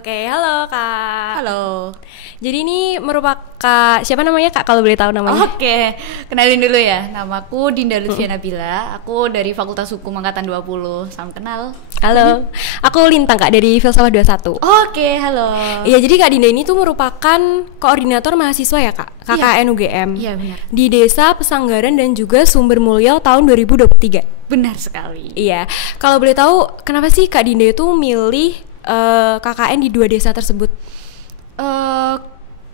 Oke, halo Kak. Halo. Jadi ini merupakan siapa namanya Kak kalau boleh tahu namanya? Oke, kenalin dulu ya. Namaku Dinda Lucia Nabila. Aku dari Fakultas Hukum Angkatan 20. Salam kenal. Halo. Aku Lintang Kak dari Filsafat 21. Oke, halo. Iya, jadi Kak Dinda ini tuh merupakan koordinator mahasiswa ya Kak, KKN UGM. Iya, benar. Di Desa Pesanggaran dan juga Sumber Mulyo tahun 2023. Benar sekali. Iya. Kalau boleh tahu kenapa sih Kak Dinda itu milih KKN di dua desa tersebut?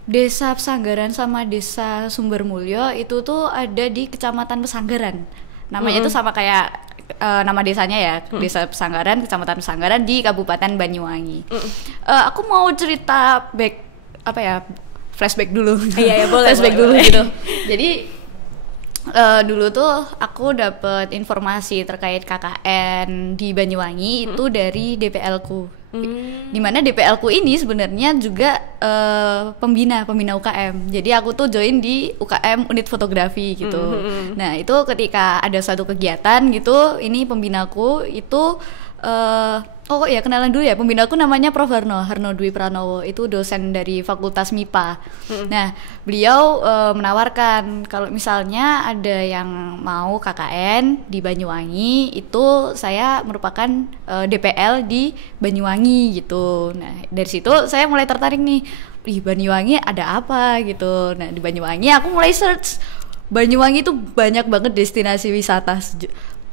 Desa Pesanggaran sama Desa Sumber Mulyo itu tuh ada di Kecamatan Pesanggaran. Namanya itu sama kayak nama desanya ya, Desa Pesanggaran, Kecamatan Pesanggaran di Kabupaten Banyuwangi. Aku mau cerita flashback dulu. Iya, boleh. Flashback boleh, dulu boleh. gitu. Jadi dulu tuh aku dapet informasi terkait KKN di Banyuwangi itu dari DPL-ku. Dimana DPL-ku ini sebenarnya juga pembina UKM. Jadi aku tuh join di UKM unit fotografi gitu. Nah itu ketika ada suatu kegiatan gitu, ini pembinaku itu kenalan dulu ya. Pembinaku namanya Prof. Harno Dwi Pranowo, itu dosen dari Fakultas MIPA. Nah, beliau menawarkan kalau misalnya ada yang mau KKN di Banyuwangi, itu saya merupakan DPL di Banyuwangi gitu. Nah, dari situ saya mulai tertarik nih. Di Banyuwangi ada apa gitu. Nah, di Banyuwangi aku mulai search. Banyuwangi itu banyak banget destinasi wisata.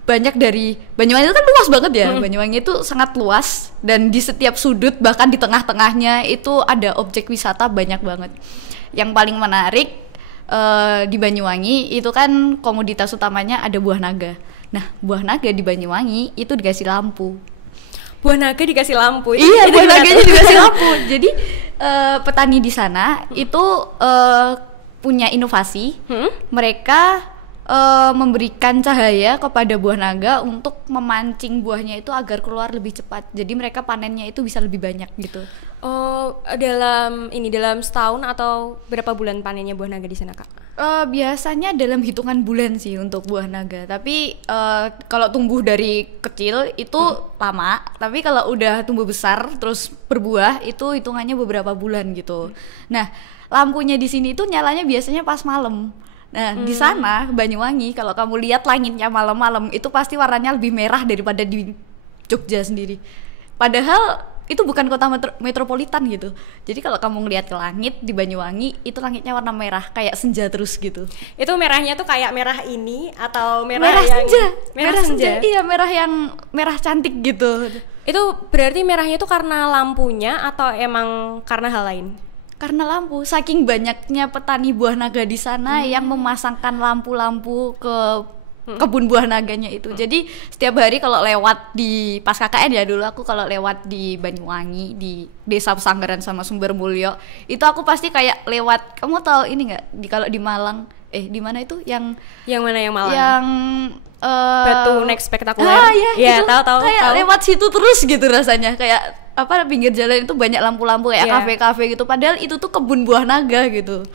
Banyak dari Banyuwangi itu kan luas banget ya. Banyuwangi itu sangat luas dan di setiap sudut bahkan di tengah-tengahnya itu ada objek wisata banyak banget. Yang paling menarik di Banyuwangi itu kan komoditas utamanya ada buah naga. Nah, buah naga di Banyuwangi itu dikasih lampu. Buah naga dikasih lampu. Iya, buah naganya dikasih lampu. Jadi petani di sana itu punya inovasi. Mereka memberikan cahaya kepada buah naga untuk memancing buahnya itu agar keluar lebih cepat. Jadi mereka panennya itu bisa lebih banyak gitu. Oh, dalam setahun atau berapa bulan panennya buah naga di sana Kak? Biasanya dalam hitungan bulan sih untuk buah naga. Tapi kalau tumbuh dari kecil itu lama. Tapi kalau udah tumbuh besar terus berbuah itu hitungannya beberapa bulan gitu. Nah, lampunya di sini itu nyalanya biasanya pas malam. Nah, di sana Banyuwangi kalau kamu lihat langitnya malam-malam itu pasti warnanya lebih merah daripada di Jogja sendiri. Padahal itu bukan kota metropolitan gitu. Jadi kalau kamu ngelihat ke langit di Banyuwangi itu langitnya warna merah kayak senja terus gitu. Itu merahnya tuh kayak merah ini atau merah yang senja. Merah senja. Iya, merah cantik gitu. Itu berarti merahnya tuh karena lampunya atau emang karena hal lain? Karena lampu, saking banyaknya petani buah naga di sana yang memasangkan lampu-lampu ke kebun buah naganya itu. Jadi setiap hari kalau lewat di pas KKN ya dulu aku kalau lewat di Banyuwangi di Desa Pesanggaran sama Sumber Mulyo, itu aku pasti kayak lewat. Kamu tahu ini nggak? Kalau di Malang, di mana itu yang mana yang Malang? Yang Batu Next Spektakuler. Ya, tahu. Kayak lewat situ terus gitu rasanya. Kayak pinggir jalan itu banyak lampu-lampu kayak kafe-kafe gitu. Padahal itu tuh kebun buah naga gitu.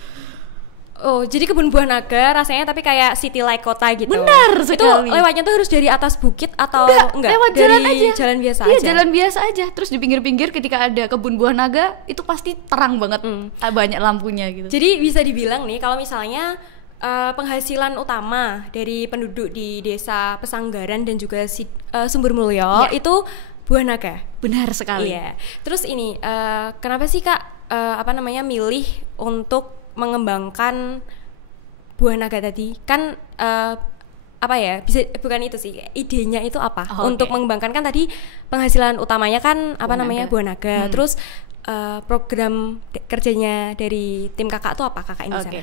Oh, jadi kebun buah naga rasanya tapi kayak city like kota gitu. Benar sekali. Itu lewatnya tuh harus dari atas bukit atau enggak? Lewat dari jalan aja. Jalan biasa iya, aja. Jalan biasa aja. Terus di pinggir-pinggir ketika ada kebun buah naga itu pasti terang banget. Banyak lampunya gitu. Jadi bisa dibilang nih kalau misalnya penghasilan utama dari penduduk di Desa Pesanggaran dan juga Sumber Mulyo itu buah naga. Benar sekali. Iya. Terus ini kenapa sih Kak milih untuk mengembangkan buah naga tadi? Kan bisa bukan itu sih. Idenya itu apa? Untuk mengembangkan kan tadi penghasilan utamanya kan buah naga. Terus program kerjanya dari tim Kakak tuh apa Kakak ini sana?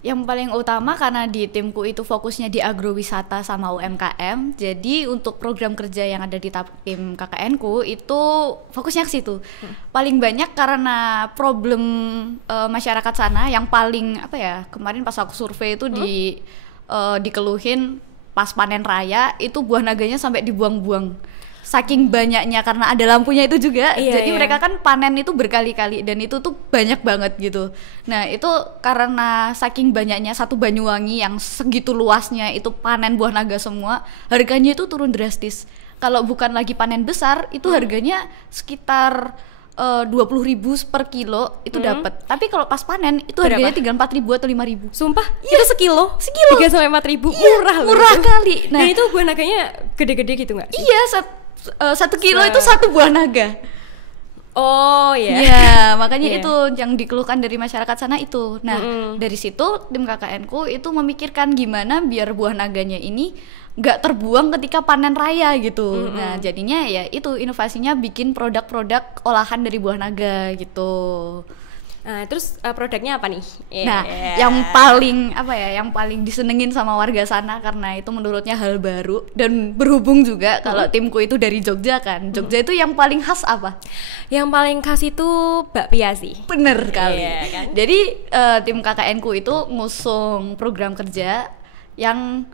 Yang paling utama karena di timku itu fokusnya di agrowisata sama UMKM. Jadi untuk program kerja yang ada di tim KKN-ku itu fokusnya ke situ. Paling banyak karena problem masyarakat sana yang paling kemarin pas aku survei itu dikeluhin pas panen raya itu buah naganya sampai dibuang-buang. Saking banyaknya karena ada lampunya itu juga, jadi mereka kan panen itu berkali-kali dan itu tuh banyak banget gitu. Nah itu karena saking banyaknya satu Banyuwangi yang segitu luasnya itu panen buah naga semua, harganya itu turun drastis. Kalau bukan lagi panen besar itu harganya sekitar 20.000 per kilo itu dapat. Tapi kalau pas panen itu Berapa? harganya 34.000 atau 5.000. Sumpah, itu sekilo? Sekilo. 3-4 ribu, Iya, murah loh. murah itu. kali. Nah, Dan itu buah naganya gede-gede gitu nggak? iya 1 kilo itu 1 buah naga. Oh ya. Iya, makanya Iya. itu yang dikeluhkan dari masyarakat sana itu. Nah, dari situ tim KKN ku itu memikirkan gimana biar buah naganya ini nggak terbuang ketika panen raya gitu. Nah, jadinya ya itu inovasinya bikin produk-produk olahan dari buah naga gitu. Nah, terus produknya apa nih? Nah, Yeah. yang paling apa ya, yang paling disenengin sama warga sana karena itu menurutnya hal baru dan berhubung juga kalau timku itu dari Jogja kan. Jogja itu yang paling khas apa? Yang paling khas itu bakpia sih. Bener kali. Iya, kan? Jadi tim KKN ku itu ngusung program kerja yang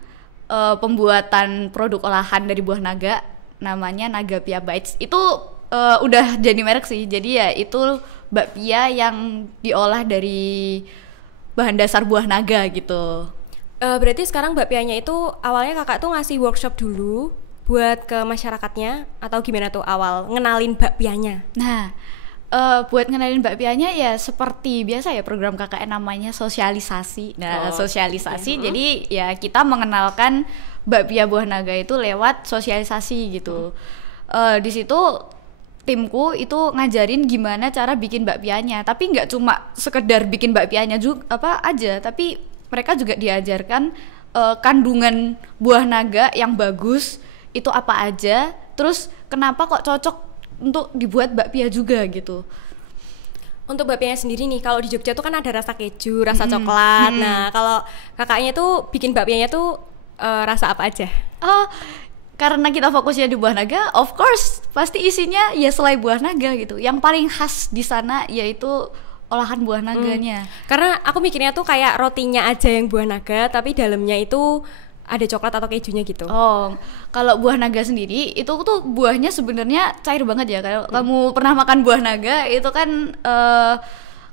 pembuatan produk olahan dari buah naga, namanya Nagapia Bites. Itu udah jadi merek sih. Jadi ya itu bakpia yang diolah dari bahan dasar buah naga gitu. Berarti sekarang bakpianya itu awalnya kakak tuh ngasih workshop dulu buat ke masyarakatnya atau gimana tuh awal ngenalin bakpianya? Nah, buat ngenalin bakpianya ya seperti biasa ya program KKN namanya sosialisasi. Nah, sosialisasi jadi ya kita mengenalkan bakpia buah naga itu lewat sosialisasi gitu. Di situ timku itu ngajarin gimana cara bikin bakpianya, tapi nggak cuma sekedar bikin bakpianya juga aja, tapi mereka juga diajarkan kandungan buah naga yang bagus itu apa aja, terus kenapa kok cocok untuk dibuat bakpia juga gitu. Untuk bakpianya sendiri nih, kalau di Jogja tuh kan ada rasa keju, rasa coklat. Nah, kalau kakaknya tuh bikin bakpianya tuh rasa apa aja? Karena kita fokusnya di buah naga, of course pasti isinya ya selai buah naga gitu. Yang paling khas di sana yaitu olahan buah naganya. Karena aku mikirnya tuh kayak rotinya aja yang buah naga, tapi dalamnya itu ada coklat atau kejunya gitu. Oh, kalau buah naga sendiri itu tuh buahnya sebenarnya cair banget ya. Kalau kamu pernah makan buah naga itu kan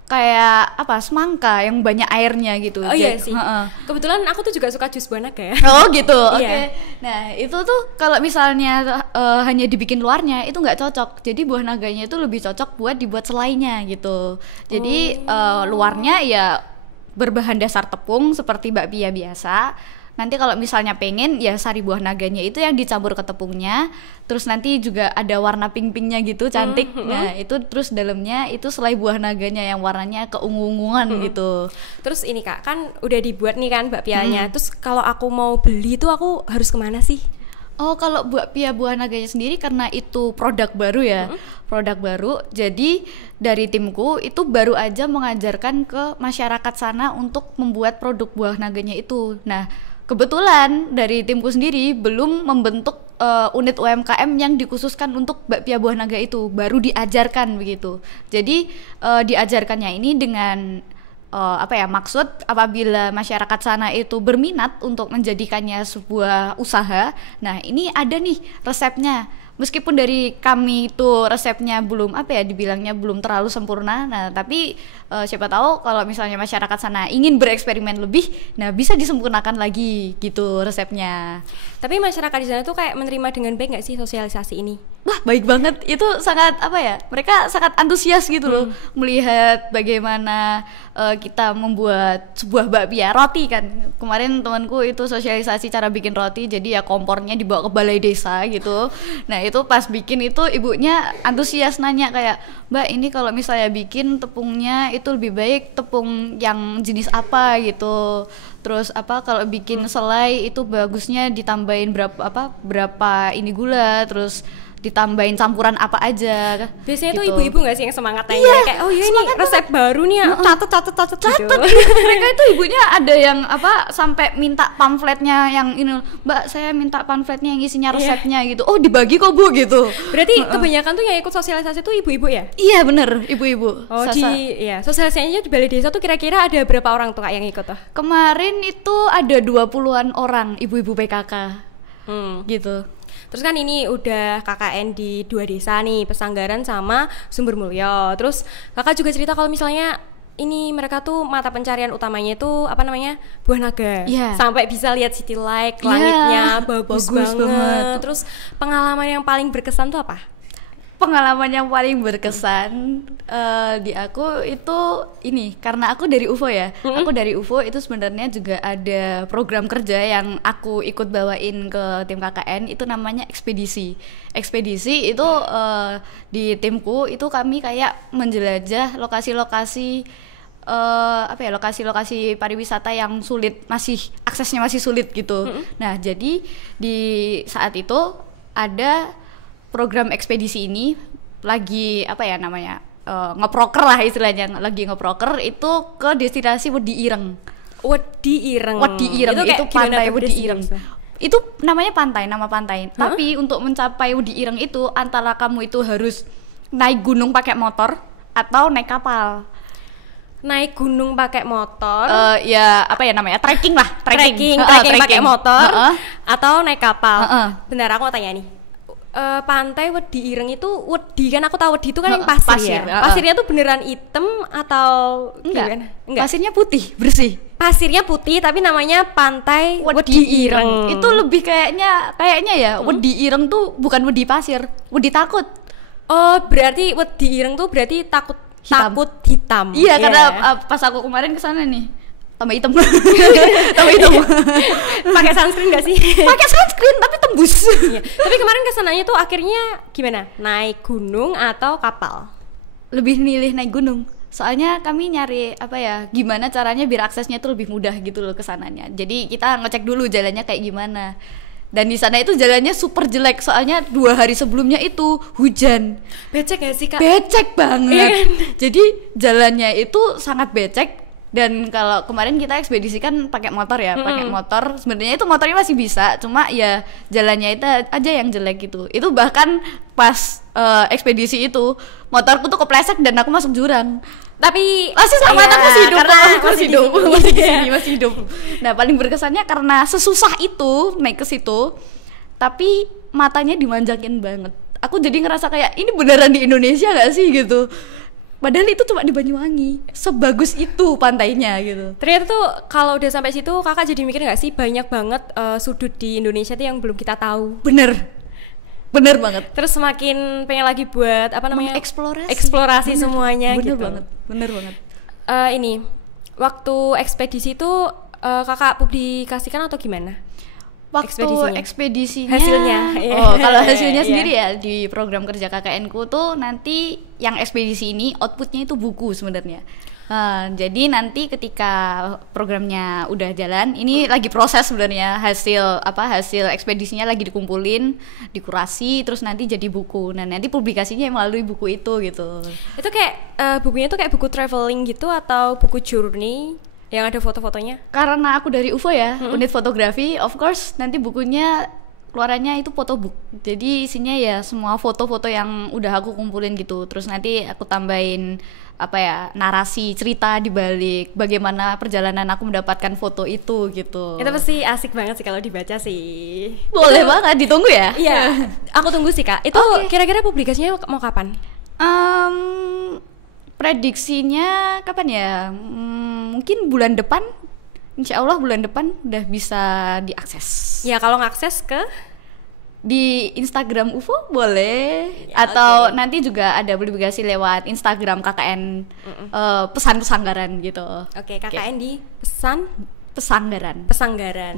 kayak apa, semangka yang banyak airnya gitu. Oh iya sih. Kebetulan aku tuh juga suka jus buah naga ya. Oh gitu, oke. Iya. Nah itu tuh kalau misalnya hanya dibikin luarnya itu nggak cocok. Jadi buah naganya itu lebih cocok buat dibuat selainya gitu. Jadi luarnya ya berbahan dasar tepung seperti bakpia biasa. Nanti kalau misalnya pengen ya sari buah naganya itu yang dicampur ke tepungnya, terus nanti juga ada warna pink-pinknya gitu, cantik. Nah itu terus dalamnya itu selai buah naganya yang warnanya keungu-unguan gitu. Terus ini kak, kan udah dibuat nih kan bakpianya. Terus kalau aku mau beli tuh aku harus kemana sih? Oh, kalau bakpia buah naganya sendiri karena itu produk baru ya, produk baru. Jadi dari timku itu baru aja mengajarkan ke masyarakat sana untuk membuat produk buah naganya itu. Nah, kebetulan dari timku sendiri belum membentuk unit UMKM yang dikhususkan untuk bakpia buah naga itu, baru diajarkan begitu. Jadi diajarkannya ini dengan maksud apabila masyarakat sana itu berminat untuk menjadikannya sebuah usaha. Nah, ini ada nih resepnya. Meskipun dari kami itu resepnya belum dibilangnya belum terlalu sempurna. Nah, tapi siapa tahu kalau misalnya masyarakat sana ingin bereksperimen lebih, nah bisa disempurnakan lagi gitu resepnya. Tapi masyarakat di sana tuh kayak menerima dengan baik nggak sih sosialisasi ini? Wah, baik banget. Itu sangat mereka sangat antusias gitu loh melihat bagaimana kita membuat sebuah bakpia roti kan. Kemarin temanku itu sosialisasi cara bikin roti, jadi ya kompornya dibawa ke balai desa gitu. Nah, itu pas bikin itu ibunya antusias nanya kayak, "Mbak, ini kalau misalnya bikin tepungnya itu lebih baik tepung yang jenis apa gitu. Terus kalau bikin selai itu bagusnya ditambahin berapa ini gula, terus ditambahin campuran apa aja." Biasanya gitu. tuh ibu-ibu nggak sih yang semangat nanya kayak, "Oh iya ini resep baru nih, catat gitu." Mereka itu ibunya ada yang sampai minta pamfletnya yang ini, "Mbak, saya minta pamfletnya yang isinya resepnya gitu." "Oh, dibagi kok Bu," gitu. Berarti kebanyakan tuh yang ikut sosialisasi tuh ibu-ibu ya? Iya bener, ibu-ibu. Oh, sosialisasinya di balai desa tuh kira-kira ada berapa orang tuh kak yang ikut tuh? Kemarin itu ada 20-an orang ibu-ibu PKK gitu. Terus kan ini udah KKN di 2 desa nih, Pesanggaran sama Sumbermulyo. Terus kakak juga cerita kalau misalnya ini mereka tuh mata pencarian utamanya itu buah naga. Sampai bisa lihat city light, langitnya bagus banget. Terus pengalaman yang paling berkesan tuh apa? pengalaman yang paling berkesan di aku itu ini, karena aku dari UFO ya. Aku dari UFO itu sebenarnya juga ada program kerja yang aku ikut bawain ke tim KKN, itu namanya ekspedisi. Ekspedisi itu di timku itu kami kayak menjelajah lokasi-lokasi lokasi-lokasi pariwisata yang sulit, masih aksesnya masih sulit gitu. Nah, jadi di saat itu ada program ekspedisi ini lagi ngeproker lah istilahnya, lagi ngeproker itu ke destinasi Wedi Ireng. Wedi Ireng itu pantai Wedi Ireng. Itu namanya pantai, nama pantai. Tapi untuk mencapai Wedi Ireng itu antara kamu itu harus naik gunung pakai motor atau naik kapal. Naik gunung pakai motor, trekking lah, trekking pakai motor, atau naik kapal. Bentar, aku mau tanya nih, pantai Wedi Ireng itu, Wedi kan aku tahu Wedi itu kan yang pasir ya. Pasirnya tuh beneran hitam atau enggak? Pasirnya putih, bersih. Pasirnya putih tapi namanya pantai Wedi Ireng. Itu lebih kayaknya ya, Wedi Ireng tuh bukan wedi pasir, wedi takut. Oh, berarti Wedi Ireng tuh berarti takut hitam. Iya, karena pas aku kemarin kesana nih tambah hitam. Pakai sunscreen gak sih? Pakai sunscreen tapi tembus. Iya. Tapi kemarin kesananya tuh akhirnya gimana? Naik gunung atau kapal? Lebih milih naik gunung. Soalnya kami nyari gimana caranya biar aksesnya tuh lebih mudah gitu loh kesananya. Jadi kita ngecek dulu jalannya kayak gimana. Dan di sana itu jalannya super jelek, soalnya 2 hari sebelumnya itu hujan. Becek gak sih, Kak? Becek banget. Jadi jalannya itu sangat becek. Dan kalau kemarin kita ekspedisi kan pakai motor ya, pakai motor. Sebenarnya itu motornya masih bisa, cuma ya jalannya itu aja yang jelek gitu. Itu bahkan pas ekspedisi itu motorku tuh kepleset dan aku masuk jurang. Tapi masih selamat, aku masih hidup. Nah, paling berkesannya karena sesusah itu naik ke situ, tapi matanya dimanjakin banget. Aku jadi ngerasa kayak ini beneran di Indonesia gak sih gitu. Padahal itu cuma di Banyuwangi, sebagus itu pantainya gitu. Ternyata tuh kalau udah sampai situ kakak jadi mikir gak sih banyak banget sudut di Indonesia tuh yang belum kita tahu. Bener banget. Terus semakin pengen lagi buat eksplorasi semuanya. Bener banget. Ini waktu ekspedisi itu kakak publikasikan atau gimana? Waktu ekspedisinya hasilnya. Kalau hasilnya sendiri ya di program kerja KKN ku tuh nanti yang ekspedisi ini outputnya itu buku sebenarnya. Jadi nanti ketika programnya udah jalan, ini lagi proses sebenarnya, hasil ekspedisinya lagi dikumpulin, dikurasi, terus nanti jadi buku. Nah, nanti publikasinya melalui buku itu gitu. Itu kayak bukunya tuh kayak buku traveling gitu atau buku journey yang ada foto-fotonya? Karena aku dari UFO ya, unit fotografi, of course nanti bukunya keluarannya itu photobook. Jadi isinya ya semua foto-foto yang udah aku kumpulin gitu. Terus nanti aku tambahin narasi, cerita di balik bagaimana perjalanan aku mendapatkan foto itu gitu. Itu pasti asik banget sih kalau dibaca sih. Boleh banget, ditunggu ya? Iya, aku tunggu sih Kak. Itu kira-kira publikasinya mau kapan? Prediksinya kapan ya? Mungkin bulan depan. Insya Allah bulan depan udah bisa diakses. Ya kalau ngakses ke di Instagram UFO boleh ya, atau nanti juga ada publikasi lewat Instagram KKN pesan pesanggaran gitu. Oke, KKN di pesanggaran.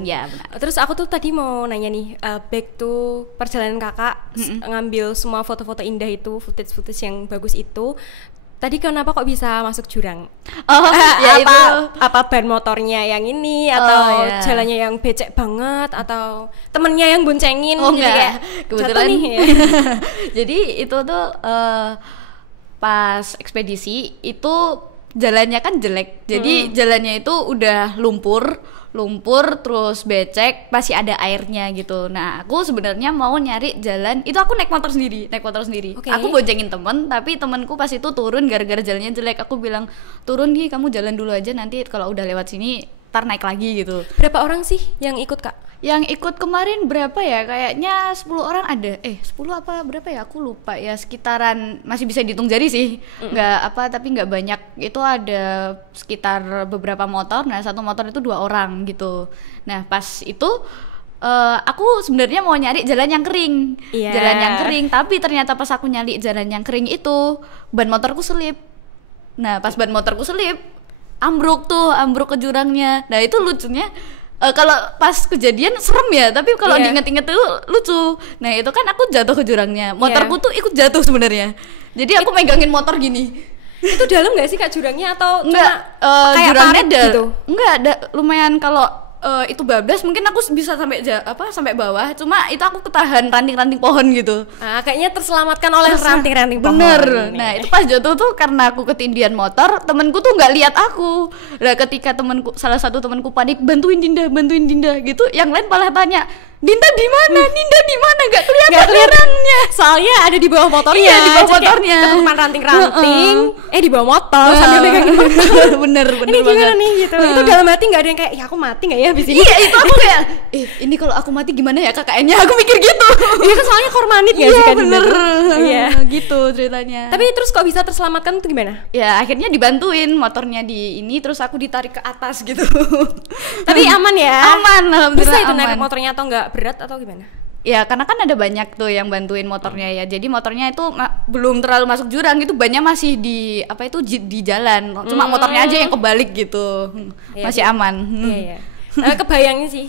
Ya benar. Terus aku tuh tadi mau nanya nih, back to perjalanan kakak ngambil semua foto-foto indah itu, footage yang bagus itu. Tadi kenapa kok bisa masuk jurang? Apa ban motornya yang ini atau jalannya yang becek banget atau temennya yang boncengin? Enggak, kebetulan nih. Jadi itu tuh pas ekspedisi itu jalannya kan jelek. Jadi jalannya itu udah lumpur terus becek, masih ada airnya gitu. Nah, aku sebenarnya mau nyari jalan, itu aku naik motor sendiri. Okay. Aku boncengin temen, tapi temenku pas itu turun gara-gara jalannya jelek. Aku bilang, turun nih kamu jalan dulu aja, nanti kalau udah lewat sini ntar naik lagi gitu. Berapa orang sih yang ikut Kak? Yang ikut kemarin berapa ya? Kayaknya 10 orang ada. 10 apa berapa ya? Aku lupa ya, sekitaran, masih bisa dihitung jari sih. Tapi nggak banyak. Itu ada sekitar beberapa motor. Nah, satu motor itu 2 orang gitu. Nah, pas itu aku sebenarnya mau nyari jalan yang kering, Iya. jalan yang kering. Tapi ternyata pas aku nyari jalan yang kering itu ban motorku selip. Nah pas ban motorku selip, ambruk ke jurangnya. Nah itu lucunya. Kalau pas kejadian serem ya, tapi kalau Iya. diinget-inget tuh lucu. Nah itu kan aku jatuh ke jurangnya, motorku tuh ikut jatuh sebenarnya. Jadi aku megangin motor gini. Itu dalam nggak sih Kak jurangnya atau Enggak, cuma kayak jurangnya parit gitu? Enggak ada, lumayan kalau itu bablas mungkin aku bisa sampai sampai bawah, cuma itu aku ketahan ranting-ranting pohon gitu. Kayaknya terselamatkan oleh ranting-ranting pohon. Bener. ini. Nah itu pas jatuh tuh karena aku ketindihan motor, temenku tuh nggak lihat aku. Nah ketika salah satu temanku panik, bantuin Dinda gitu, yang lain malah tanya, Dinda di mana? Dinda di mana? Nggak kelihatan orangnya. Soalnya ada di bawah motornya. Iya, di bawah Jadi kayak motornya. ketutupan ranting-ranting, di bawah motor sambil megangin motor. bener Ini gimana banget. nih gitu. Itu dalam hati nggak ada yang kayak, ya aku mati nggak ya habis ini? Iya itu aku kayak, ini kalau aku mati gimana ya KKN-nya? Aku mikir gitu. Iya kan soalnya kormanit nggak sih Iya Kak Dinda bener. tuh? Iya. Gitu ceritanya. Tapi terus kok bisa terselamatkan tuh gimana? ya akhirnya dibantuin motornya di ini, terus aku ditarik ke atas gitu. Tapi aman ya? Aman, alhamdulillah Bisa itu aman. naik motornya atau nggak berat atau gimana? Ya karena kan ada banyak tuh yang bantuin motornya ya. Jadi motornya itu belum terlalu masuk jurang, itu bannya masih di di jalan. Cuma motornya aja yang kebalik gitu. Iya, Masih iya. aman. Iya. Kebayangin sih.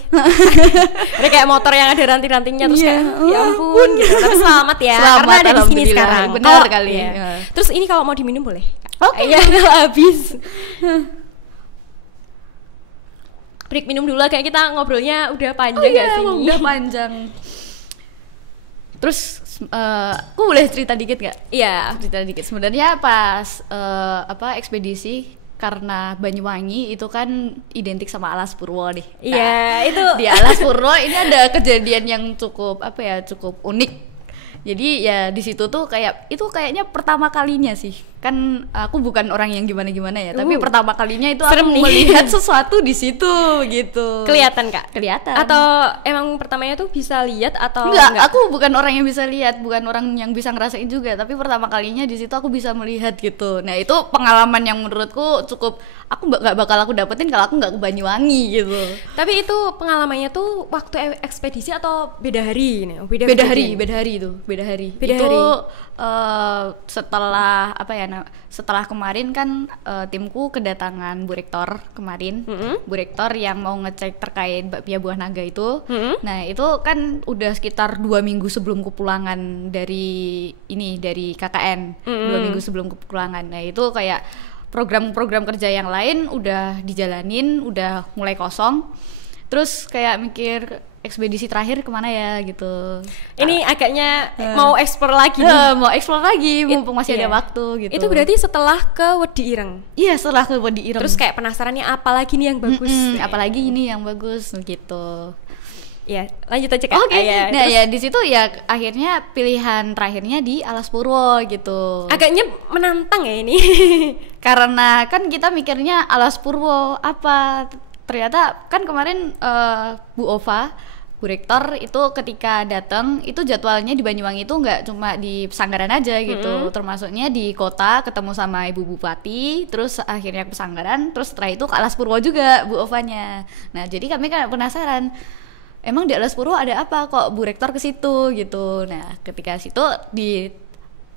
Ada kayak motor yang ada ranting-rantingnya terus Iya. kayak ya ampun gitu. Tapi selamat ya. Selamat, karena ada di sini alhamdulillah. sekarang. Benar Kalau- kali. iya. Iya. Terus ini kalau mau diminum boleh? Oke. Iya, kalau habis. Break minum dulu, kayak kita ngobrolnya udah panjang nggak sih? ini? Udah panjang. Terus aku boleh cerita dikit gak? Iya. Cerita dikit. Sebenarnya pas ekspedisi, karena Banyuwangi itu kan identik sama Alas Purwo nih. Iya, itu Di Alas Purwo ini ada kejadian yang cukup cukup unik. Jadi ya di situ tuh kayaknya pertama kalinya sih. Kan aku bukan orang yang gimana-gimana ya, tapi pertama kalinya itu Serem aku nih. melihat sesuatu di situ gitu. kelihatan Kak? Kelihatan. Atau emang pertamanya tuh bisa lihat atau Enggak, aku bukan orang yang bisa lihat, bukan orang yang bisa ngerasain juga, tapi pertama kalinya di situ aku bisa melihat gitu. Nah, itu pengalaman yang menurutku cukup aku nggak bakal aku dapetin kalau aku nggak ke Banyuwangi gitu. Tapi itu pengalamannya tuh waktu ekspedisi atau beda hari nih? Beda hari itu, beda hari. Beda itu hari. Setelah setelah kemarin kan timku kedatangan Bu Rektor kemarin. Bu Rektor yang mau ngecek terkait bakpia buah naga itu. Nah, itu kan udah sekitar 2 minggu sebelum kepulangan dari KKN. 2 minggu sebelum kepulangan. Nah, itu kayak program-program kerja yang lain udah dijalanin, udah mulai kosong. Terus kayak mikir ekspedisi terakhir kemana ya gitu. Ini agaknya mau eksplor lagi nih. Mau explore lagi mumpung masih ada Iya. waktu gitu. Itu berarti setelah ke Wedi Ireng. iya, setelah ke Wedi Ireng. Terus kayak penasarannya apa lagi nih yang bagus? apalagi ini yang bagus gitu. Ya, lanjut aja Kak. Oke. Ya, Nah, terus ya di situ ya akhirnya pilihan terakhirnya di Alas Purwo gitu. agaknya menantang ya ini. Karena kan kita mikirnya Alas Purwo apa? Ternyata kan kemarin Bu Ova, Bu Rektor itu ketika datang itu jadwalnya di Banyuwangi itu nggak cuma di Pesanggaran aja gitu, termasuknya di kota ketemu sama Ibu Bupati, terus akhirnya ke Pesanggaran, terus setelah itu ke Alas Purwo juga Bu Ovanya. Nah jadi kami kan penasaran, emang di Alas Purwo ada apa kok Bu Rektor ke situ gitu. Nah ketika situ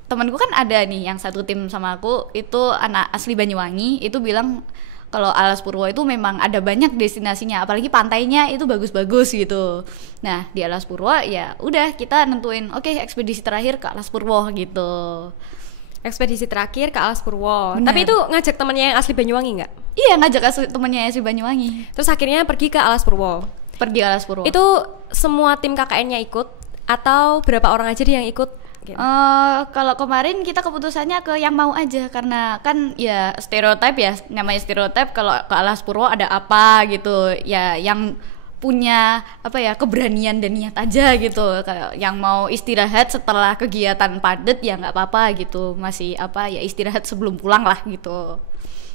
temanku kan ada nih yang satu tim sama aku itu anak asli Banyuwangi, itu bilang kalau Alas Purwo itu memang ada banyak destinasinya, apalagi pantainya itu bagus-bagus gitu. Nah di Alas Purwo ya udah kita nentuin oke, ekspedisi terakhir ke Alas Purwo gitu. Ekspedisi terakhir ke Alas Purwo. Bener. Tapi itu ngajak temennya yang asli Banyuwangi nggak? Iya, ngajak temennya si Banyuwangi Terus akhirnya pergi ke Alas Purwo. pergi Alas Purwo. Itu semua tim KKN-nya ikut atau berapa orang aja yang ikut? Gitu. Kalau kemarin kita keputusannya ke yang mau aja, karena kan ya stereotip ya, namanya stereotip kalau ke Alas Purwo ada apa gitu ya, yang punya keberanian dan niat aja gitu, kayak yang mau istirahat setelah kegiatan padat ya nggak apa-apa gitu, masih istirahat sebelum pulang lah gitu.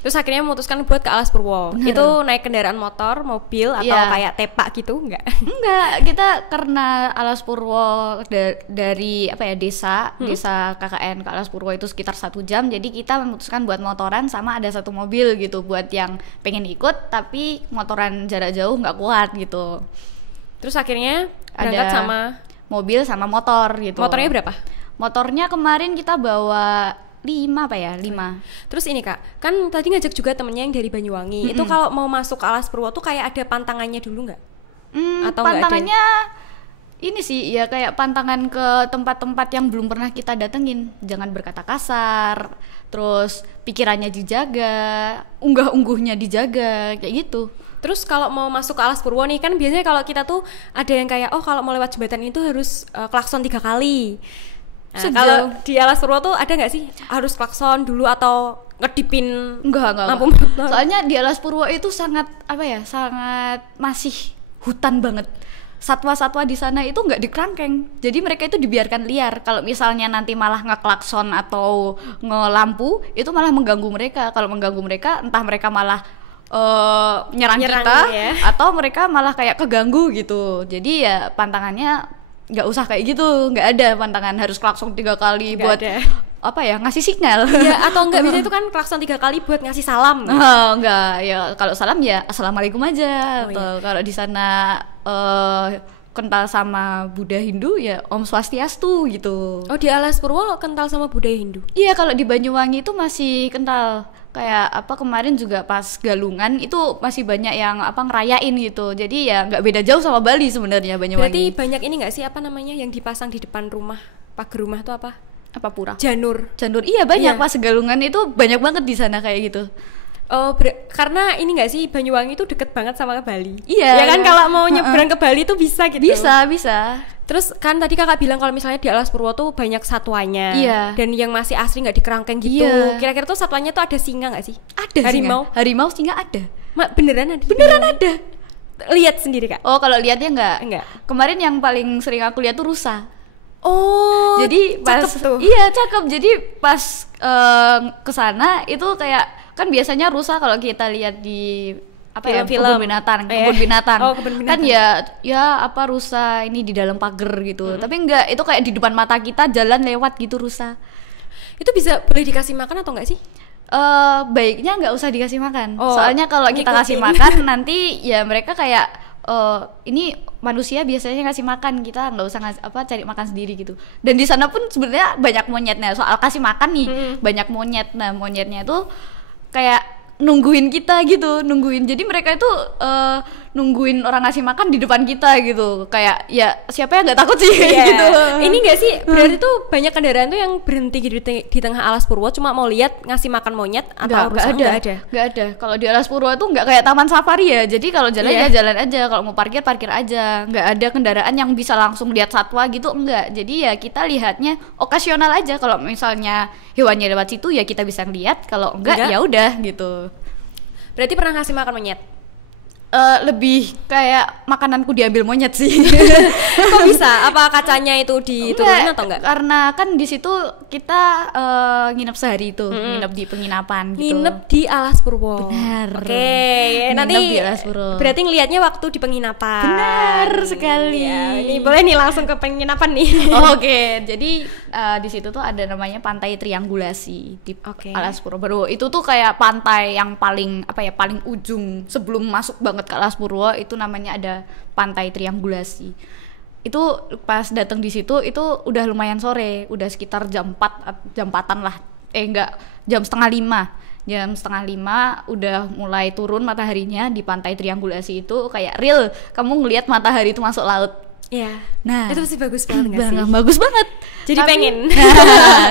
Terus akhirnya memutuskan buat ke Alas Purwo. Bener. Itu naik kendaraan motor, mobil atau Iya. kayak tepak gitu enggak? Enggak, kita karena Alas Purwo dari desa KKN ke Alas Purwo itu sekitar 1 jam, jadi kita memutuskan buat motoran sama ada 1 mobil gitu buat yang pengen ikut tapi motoran jarak jauh nggak kuat gitu. Terus akhirnya berangkat Ada sama mobil sama motor gitu. motornya berapa? Motornya kemarin kita bawa 5 apa ya? 5. Terus ini Kak, kan tadi ngajak juga temennya yang dari Banyuwangi. Itu kalau mau masuk ke Alas Purwo tuh kayak ada pantangannya dulu nggak? Atau nggak ada? Pantangannya ini sih ya kayak pantangan ke tempat-tempat yang belum pernah kita datengin. Jangan berkata kasar, terus pikirannya dijaga, unggah-ungguhnya dijaga, kayak gitu. Terus kalau mau masuk ke Alas Purwo nih, kan biasanya kalau kita tuh ada yang kayak, oh kalau mau lewat jembatan itu harus klakson 3 kali. Nah, kalau di Alas Purwo tuh ada nggak sih harus klakson dulu atau ngedipin Enggak. lampu motor? Soalnya di Alas Purwo itu sangat apa ya? Sangat masih hutan banget. Satwa-satwa di sana itu nggak dikerangkeng. Jadi mereka itu dibiarkan liar. Kalau misalnya nanti malah ngeklakson atau ngelampu, itu malah mengganggu mereka. Kalau mengganggu mereka, entah mereka malah nyerang kita ya. atau mereka malah kayak keganggu gitu. Jadi ya pantangannya nggak usah kayak gitu, nggak ada pantangan harus klakson 3 kali Nggak buat ada. apa ya, ngasih sinyal. Ya, atau enggak bisa itu kan klakson 3 kali buat ngasih salam. Enggak, ya kalau salam ya assalamualaikum aja. Oh, Atau iya. kalau di sana kental sama Buddha Hindu ya Om Swastiastu gitu. Oh, di Alas Purwo kental sama budaya Hindu. Iya, kalau di Banyuwangi itu masih kental. Kayak apa kemarin juga pas Galungan itu masih banyak yang apa ngerayain gitu. Jadi ya nggak beda jauh sama Bali sebenarnya Berarti Banyuwangi. banyak ini nggak sih apa namanya yang dipasang di depan rumah, pagar rumah tuh apa? Apa pura? Janur. Janur. Iya banyak Iya. pas Galungan itu banyak banget di sana kayak gitu. Oh, karena ini nggak sih Banyuwangi itu deket banget sama Bali. Iya. Ya kan kalau mau nyebrang ke Bali tuh bisa gitu. Bisa. Terus kan tadi kakak bilang kalau misalnya di Alas Purwo tuh banyak satwanya. Iya. Dan yang masih asli nggak dikerangkeng gitu. Iya. Kira-kira tuh satwanya tuh ada singa nggak sih? Ada Harimau. singa. Harimau singa ada. Beneran ada. Beneran ada. Lihat sendiri kak. Oh, kalau lihatnya enggak. Enggak. Kemarin yang paling sering aku lihat tuh rusa. Oh. Jadi pas cakep tuh. Iya, cakep. Jadi pas kesana itu kayak kan biasanya rusa kalau kita lihat di apa ya, Film-film. kebun binatang, Eh. kebun binatang. Oh, kebun Kan binatang. ya apa rusa ini di dalam pagar gitu. Tapi enggak, itu kayak di depan mata kita jalan lewat gitu rusa. Itu bisa boleh dikasih makan atau enggak sih? Baiknya nggak usah dikasih makan. Oh, Soalnya kalau kita kasih ngikutin. makan nanti ya mereka kayak ini manusia biasanya ngasih makan, kita nggak usah cari makan sendiri gitu. Dan di sana pun sebenarnya banyak monyetnya. Soal kasih makan nih banyak monyet. Nah monyetnya tuh kayak nungguin kita gitu, jadi mereka itu nungguin orang ngasih makan di depan kita gitu. Kayak ya siapa yang nggak takut sih gitu. Ini nggak sih berarti tuh banyak kendaraan tuh yang berhenti di tengah Alas Purwo cuma mau lihat ngasih makan monyet atau rusa? Nggak ada. Kalau di Alas Purwo itu nggak kayak taman safari ya. Jadi kalau jalan ya jalan aja. Kalau mau parkir aja. Nggak ada kendaraan yang bisa langsung lihat satwa gitu, enggak. Jadi ya kita lihatnya okasional aja. Kalau misalnya hewannya lewat situ ya kita bisa ngeliat. Kalau enggak ya udah gitu. Berarti pernah ngasih makan monyet? Lebih kayak makananku diambil monyet sih. Kok bisa? Apa kacanya itu diturunin atau enggak? Karena kan di situ kita nginep sehari itu, nginep di penginapan gitu. Nginep di Alas Purwo. Benar. Oke, nanti Nginep di Alas Purwo. berarti ngelihatnya waktu di penginapan. Benar sekali. Ya, ini boleh nih langsung ke penginapan nih. Oke, jadi di situ tuh ada namanya Pantai Triangulasi di Oke. Alas Purwo. Baru itu tuh kayak pantai yang paling paling ujung sebelum masuk banget ke Alas Purwo itu namanya ada Pantai Triangulasi. Itu pas datang di situ itu udah lumayan sore, udah sekitar jam 4-an lah. Jam setengah 5. Jam setengah 5 udah mulai turun mataharinya di Pantai Triangulasi itu kayak real kamu ngelihat matahari itu masuk laut. Iya. Nah, itu pasti bagus banget nggak sih? Bagus banget. Jadi pengen.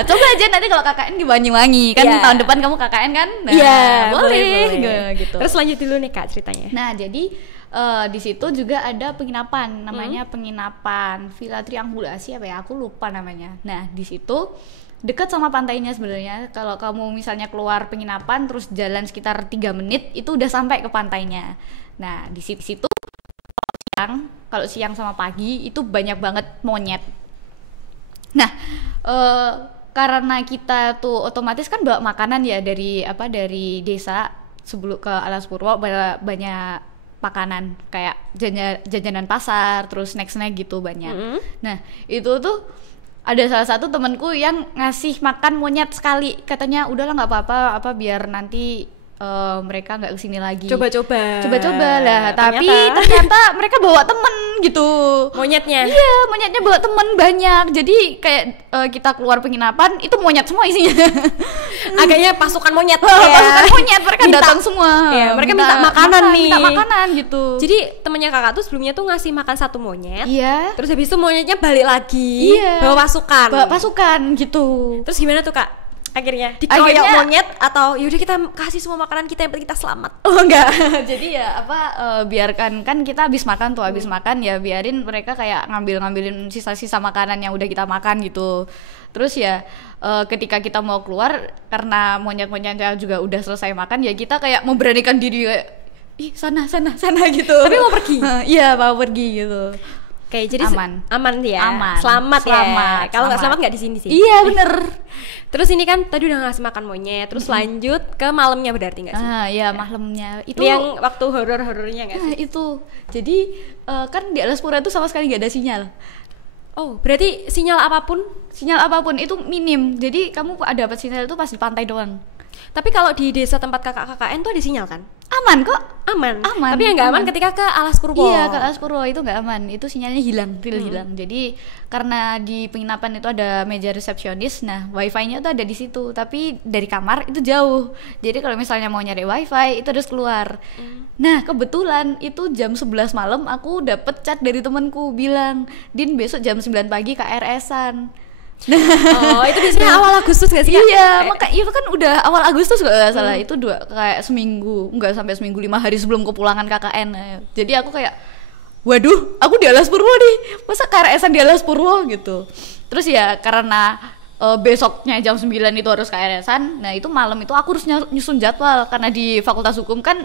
Coba aja nanti kalau KKN di Banyuwangi kan Iya. tahun depan kamu KKN kan? Nah, Iya, boleh. Gitu. Terus lanjut dulu nih Kak ceritanya. Nah, jadi di situ juga ada penginapan namanya penginapan Villa Triangulasi apa ya? Aku lupa namanya. Nah, di situ dekat sama pantainya sebenarnya. Kalau kamu misalnya keluar penginapan terus jalan sekitar 3 menit itu udah sampai ke pantainya. Nah, di situ kalau siang sama pagi itu banyak banget monyet. Nah, karena kita tuh otomatis kan bawa makanan ya dari desa sebelum ke Alas Purwo banyak makanan kayak jajanan pasar, terus snack gitu banyak. Nah, itu tuh ada salah satu temanku yang ngasih makan monyet sekali, katanya udahlah nggak apa-apa biar nanti mereka nggak kesini lagi. Coba-coba lah, tapi ternyata mereka bawa temen gitu. Monyetnya? Iya, monyetnya bawa temen banyak. Jadi kayak kita keluar penginapan itu monyet semua isinya. Agaknya pasukan monyet. Pasukan monyet, mereka datang semua. Iya, mereka minta makanan nih. Minta makanan gitu. Jadi temennya kakak tuh sebelumnya tuh ngasih makan satu monyet. Iya. Terus habis itu monyetnya balik lagi. Iya. Bawa pasukan gitu. Terus gimana tuh kak? Akhirnya dikeroyok monyet atau yaudah kita kasih semua makanan kita yang penting kita selamat? Oh enggak. Jadi ya biarkan, kan kita habis makan ya biarin mereka kayak ngambilin sisa-sisa makanan yang udah kita makan gitu. Terus ya ketika kita mau keluar karena monyet-monyetnya juga udah selesai makan, ya kita kayak memberanikan diri kayak sana gitu. Tapi mau pergi? Iya, mau pergi gitu. Oke, jadi aman ya. Aman. Selamat. Kalau nggak selamat nggak di sini sih. Iya bener. Terus ini kan tadi udah ngasih makan monyet, terus lanjut ke malamnya berarti nggak sih? Iya malamnya. Itu yang waktu horor-horornya nggak sih? Itu. Jadi kan di Alas Pura itu sama sekali nggak ada sinyal. Oh, berarti sinyal apapun itu minim. Jadi kamu dapat sinyal itu pas di pantai doang. Tapi kalau di desa tempat kakak KKN tuh ada sinyal kan? Aman kok. Aman. Tapi yang nggak aman ketika ke Alas Purwo. Iya, ke Alas Purwo itu nggak aman. Itu sinyalnya hilang. Jadi karena di penginapan itu ada meja resepsionis, nah wifi-nya tuh ada di situ. Tapi dari kamar itu jauh. Jadi kalau misalnya mau nyari wifi itu harus keluar. Nah kebetulan itu jam 11 malam aku dapet chat dari temanku bilang, Din besok jam 9 pagi KRS-an. Oh itu biasanya awal Agustus gak sih? Iya, maka itu kan udah awal Agustus gak salah. Itu kayak seminggu, enggak sampai seminggu, 5 hari sebelum kepulangan KKN. Jadi aku kayak, waduh, aku di Alas Purwo nih, masa KRS-an di Alas Purwo gitu. Terus ya karena besoknya jam 9 itu harus KRS-an, nah itu malam itu aku harus nyusun jadwal. Karena di Fakultas Hukum kan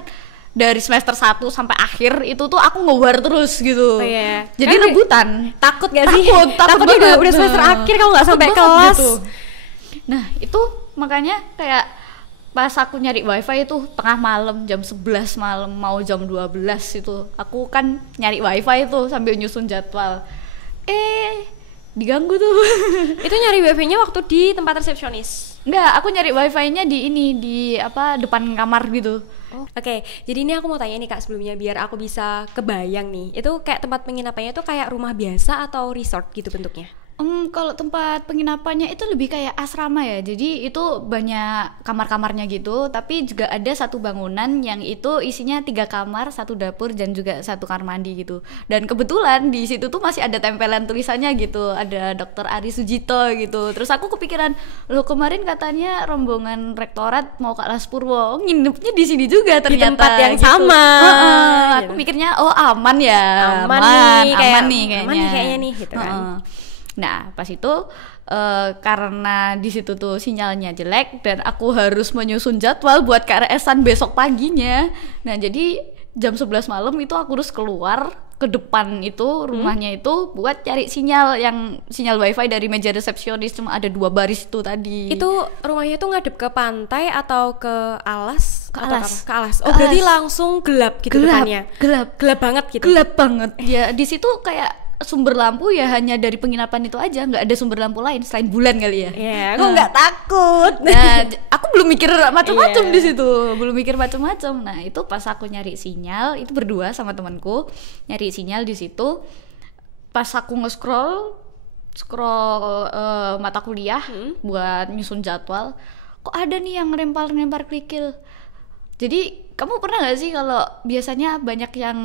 dari semester 1 sampai akhir itu tuh aku ngebar terus gitu. Jadi kan rebutan. Takut gak sih? Takut udah semester akhir kalau nggak sampai kelas gitu. Nah itu makanya kayak pas aku nyari wifi itu tengah malam, jam 11 malam mau jam 12 itu aku kan nyari wifi itu sambil nyusun jadwal, diganggu tuh. Itu nyari wifi-nya waktu di tempat resepsionis? Enggak, aku nyari wifi-nya di depan kamar gitu. Oke, jadi ini aku mau tanya nih kak sebelumnya biar aku bisa kebayang nih. Itu kayak tempat penginapannya itu kayak rumah biasa atau resort gitu bentuknya? Kalau tempat penginapannya itu lebih kayak asrama ya. Jadi itu banyak kamar-kamarnya gitu. Tapi juga ada satu bangunan yang itu isinya 3 kamar, 1 dapur dan juga 1 kamar mandi gitu. Dan kebetulan di situ tuh masih ada tempelan tulisannya gitu. Ada Dr. Ari Sujito gitu. Terus aku kepikiran, loh kemarin katanya rombongan rektorat mau ke Alas Purwo, nginepnya di sini juga ternyata. Di tempat yang gitu. sama. Aku mikirnya aman ya. Aman nih kayaknya nih gitu kan. Nah pas itu karena di situ tuh sinyalnya jelek dan aku harus menyusun jadwal buat KRS-an besok paginya. Nah jadi jam 11 malam itu aku harus keluar ke depan itu rumahnya itu buat cari sinyal wifi dari meja resepsionis, cuma ada 2 baris itu tadi. Itu rumahnya tuh ngadep ke pantai atau ke alas? Ke alas. Oh berarti langsung gelap gitu depannya? Gelap banget gitu? Gelap banget. Ya di situ kayak sumber lampu ya hanya dari penginapan itu aja, nggak ada sumber lampu lain selain bulan kali ya. Iya, aku nggak takut. Nah, aku belum mikir macam-macam di situ, belum mikir macam-macam. Nah, itu pas aku nyari sinyal, itu berdua sama temanku nyari sinyal di situ. Pas aku nge-scroll mata kuliah buat nyusun jadwal, kok ada nih yang lempar kerikil. Jadi kamu pernah nggak sih kalau biasanya banyak yang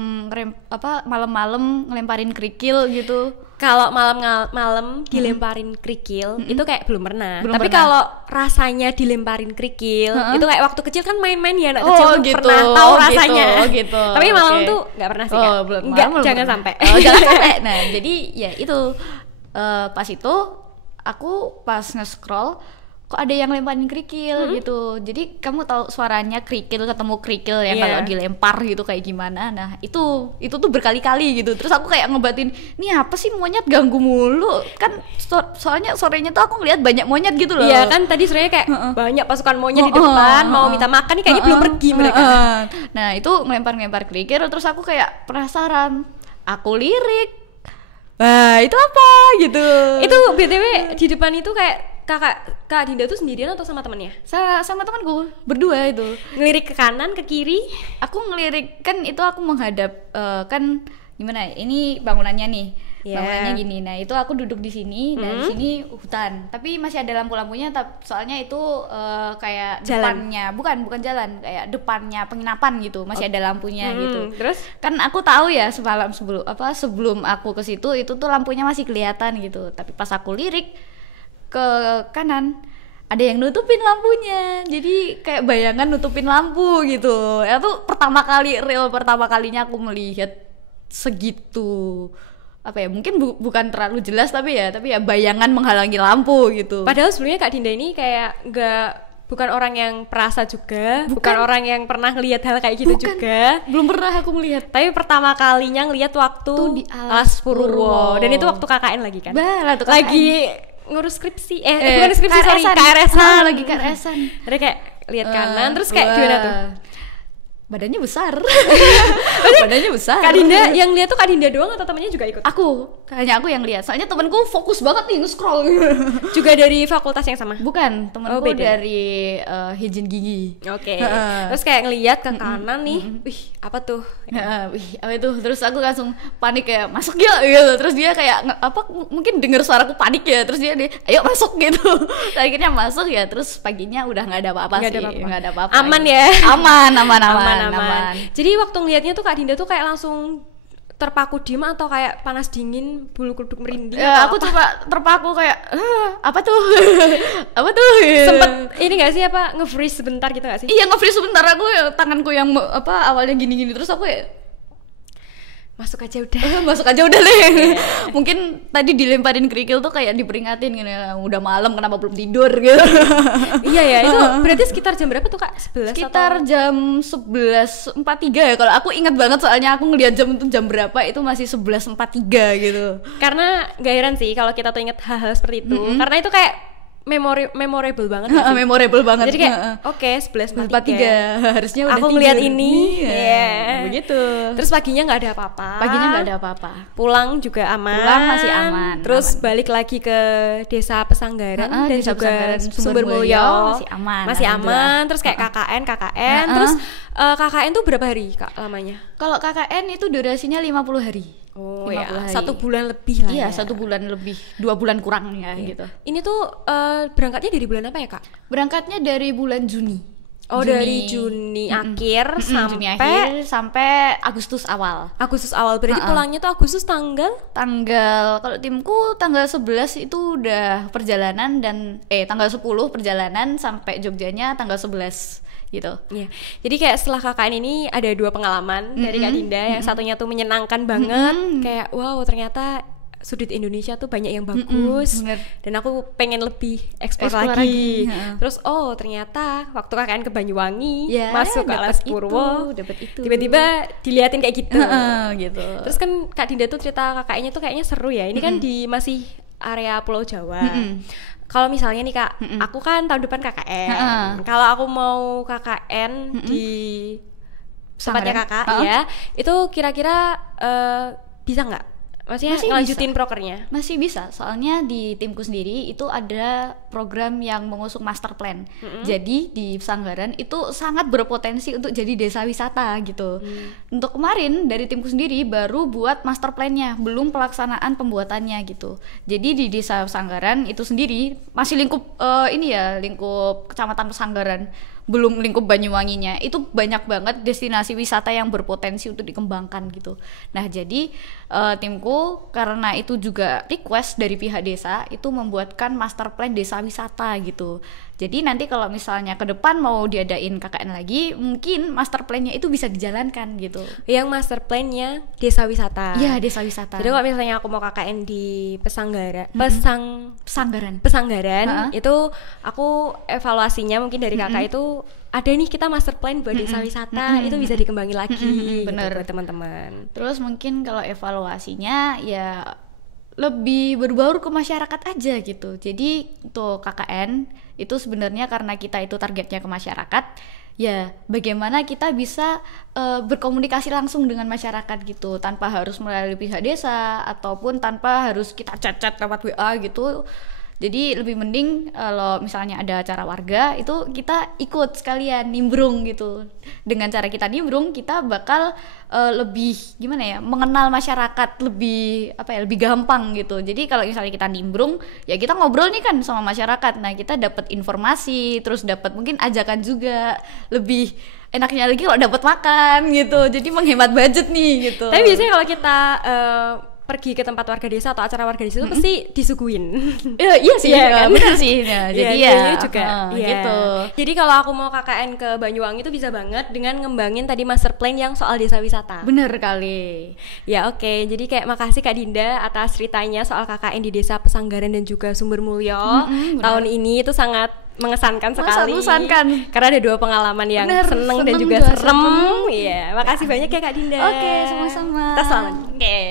malam-malam ngelemparin kerikil gitu? Kalau malam dilemparin kerikil itu kayak belum pernah. Tapi kalau rasanya dilemparin kerikil itu kayak waktu kecil kan main-main ya anak kecil tuh gitu, pernah tahu rasanya. Gitu. Tapi malam tuh nggak pernah sih Kak. Jangan sampai. Jangan sampai. Nah jadi ya itu pas itu aku pas nge-scroll kok ada yang lemparin kerikil gitu. Jadi kamu tahu suaranya kerikil ketemu kerikil yang kalau dilempar gitu kayak gimana. Nah itu tuh berkali-kali gitu. Terus aku kayak ngebatin, nih apa sih monyet ganggu mulu. Kan soalnya sorenya tuh aku ngeliat banyak monyet gitu loh. Iya kan tadi sorenya kayak banyak pasukan monyet di depan mau minta makan nih kayaknya belum pergi mereka. Nah itu ngelempar kerikil terus aku kayak penasaran. Aku lirik. Wah itu apa gitu. Itu BTW di depan itu kayak Kak Dinda tuh sendirian atau sama temennya? Sama temanku berdua itu. Ngelirik ke kanan, ke kiri? Aku ngelirik, kan itu aku menghadap kan gimana? Ini bangunannya nih. Yeah. Bangunannya gini. Nah, itu aku duduk di sini dan di sini hutan. Tapi masih ada lampu-lampunya, soalnya itu kayak jalan. depannya, bukan jalan, kayak depannya penginapan gitu. Masih ada lampunya gitu. Terus kan aku tahu ya semalam sebelum aku ke situ itu tuh lampunya masih kelihatan gitu. Tapi pas aku lirik ke kanan ada yang nutupin lampunya, jadi kayak bayangan nutupin lampu gitu. Itu pertama kalinya aku melihat segitu, apa ya, mungkin bukan terlalu jelas tapi ya bayangan menghalangi lampu gitu. Padahal sebenarnya Kak Dinda ini kayak bukan orang yang perasa juga, bukan orang yang pernah ngelihat hal kayak gitu juga. Belum pernah aku melihat. Tapi pertama kalinya ngelihat waktu di Alas Purwo. Dan itu waktu KKN lagi kan? KKN. Lagi ngurus skripsi, bukan skripsi, KRS-an. Lagi KRS-an. Jadi kayak lihat kanan, terus kayak gimana tuh? Badannya besar. Badannya besar. Kak Dinda yang lihat tuh Kak Dinda doang atau temennya juga ikut? Hanya aku yang lihat. Soalnya temanku fokus banget nih nge-scroll. Juga dari fakultas yang sama? Bukan, temanku dari higien gigi. Oke. Terus kayak ngelihat ke kanan nih, wih apa tuh? Wih apa itu? Terus aku langsung panik kayak masuk ya gitu. Terus dia kayak mungkin dengar suaraku panik ya. Terus dia ayo masuk gitu. Akhirnya masuk ya. Terus paginya udah nggak ada apa-apa sih. Nggak ada apa-apa. Aman ya? Aman. Jadi waktu ngelihatnya tuh Kak Dinda tuh kayak langsung terpaku diem atau kayak panas dingin, bulu kuduk merinding? Aku coba terpaku kayak apa tuh? Apa tuh? Sempet ini nggak sih apa nge-freeze sebentar gitu nggak sih? Iya nge-freeze sebentar, aku tanganku yang awalnya gini-gini terus aku masuk aja udah deh. Mungkin tadi dilemparin kerikil tuh kayak diperingatin gitu, udah malam kenapa belum tidur gitu. Iya ya, itu berarti sekitar jam berapa tuh Kak? 11 sekitar atau? Jam 11.43 ya, kalau aku ingat banget soalnya aku ngeliat jam itu jam berapa, itu masih 11.43 gitu. Karena gak heran sih kalau kita tuh inget hal-hal seperti itu, karena itu kayak memorable banget. Memorable banget. Jadi kayak oke, 11.43 harusnya udah aku ngeliat ini. Iya. Begitu. Terus paginya nggak ada apa-apa. Pulang juga aman. Pulang masih aman. Terus balik lagi ke Desa Pesanggaran dan Desa juga Pesanggaran, Sumbermulyo masih aman. Terus kayak KKN. Terus KKN tuh berapa hari Kak lamanya? Kalau KKN itu durasinya 50 hari. Oh ya, 1 bulan lebih lah. Iya, 1 bulan lebih, 2 bulan kurang ya gitu. Ini tuh berangkatnya dari bulan apa ya Kak? Berangkatnya dari bulan Juni. Dari Juni akhir sampai Agustus awal. Berarti pulangnya tuh Agustus tanggal kalau timku tanggal 11 itu udah perjalanan dan tanggal 10 perjalanan sampai Jogjanya tanggal 11 gitu. Iya. Jadi kayak setelah KKN ini ada 2 pengalaman dari Kak Dinda. Yang satunya tuh menyenangkan banget, kayak wow ternyata sudut Indonesia tuh banyak yang bagus, dan aku pengen lebih eksplor lagi. Terus ternyata waktu KKN ke Banyuwangi masuk ke Alas Purwo, tiba-tiba diliatin kayak gitu. Gitu. Terus kan Kak Dinda tuh cerita KKN-nya tuh kayaknya seru ya. Ini kan di masih area Pulau Jawa. Kalau misalnya nih Kak, aku kan tahun depan KKN. Kalau aku mau KKN di tempatnya Kakak ya, itu kira-kira bisa nggak? Maksudnya ngelanjutin prokernya? Masih bisa, soalnya di timku sendiri itu ada program yang mengusung master plan. Jadi di Pesanggaran itu sangat berpotensi untuk jadi desa wisata gitu. Untuk kemarin dari timku sendiri baru buat master plan-nya, belum pelaksanaan pembuatannya gitu. Jadi di desa Pesanggaran itu sendiri masih lingkup lingkup Kecamatan Pesanggaran, belum lingkup Banyuwanginya. Itu banyak banget destinasi wisata yang berpotensi untuk dikembangkan gitu. Nah jadi timku karena itu juga request dari pihak desa itu membuatkan master plan desa wisata gitu. Jadi nanti kalau misalnya ke depan mau diadain KKN lagi, mungkin master plan-nya itu bisa dijalankan gitu. Yang master plan-nya desa wisata. Iya, desa wisata. Jadi kalau misalnya aku mau KKN di Pesanggaran, itu aku evaluasinya mungkin dari kakak itu ada nih kita master plan buat desa wisata, itu bisa dikembangin lagi. Bener gitu, buat teman-teman. Terus mungkin kalau evaluasinya ya lebih berbaur ke masyarakat aja gitu. Jadi untuk KKN itu sebenarnya karena kita itu targetnya ke masyarakat, ya bagaimana kita bisa berkomunikasi langsung dengan masyarakat gitu, tanpa harus melalui pihak desa ataupun tanpa harus kita chat-chat lewat WA gitu. Jadi lebih mending kalau misalnya ada acara warga itu kita ikut sekalian nimbrung gitu. Dengan cara kita nimbrung kita bakal lebih gimana ya, mengenal masyarakat lebih apa ya, lebih gampang gitu. Jadi kalau misalnya kita nimbrung ya kita ngobrol nih kan sama masyarakat. Nah, kita dapat informasi, terus dapat mungkin ajakan juga. Lebih enaknya lagi kalau dapat makan gitu. Jadi menghemat budget nih gitu. Tapi biasanya kalau kita pergi ke tempat warga desa atau acara warga desa itu pasti disuguhin. Iya sih, Iya kan? benar sih. Nah, jadi ini juga iya. gitu. Jadi kalau aku mau KKN ke Banyuwangi itu bisa banget dengan ngembangin tadi master plan yang soal desa wisata. Bener kali. Ya oke. Jadi kayak makasih Kak Dinda atas ceritanya soal KKN di Desa Pesanggaran dan juga Sumbermulyo. Tahun ini itu sangat mengesankan sekali. Mengesankan. Karena ada 2 pengalaman yang seneng dan juga serem. Iya, makasih banyak ya Kak Dinda. Oke, sama-sama. Kita selamat. Oke.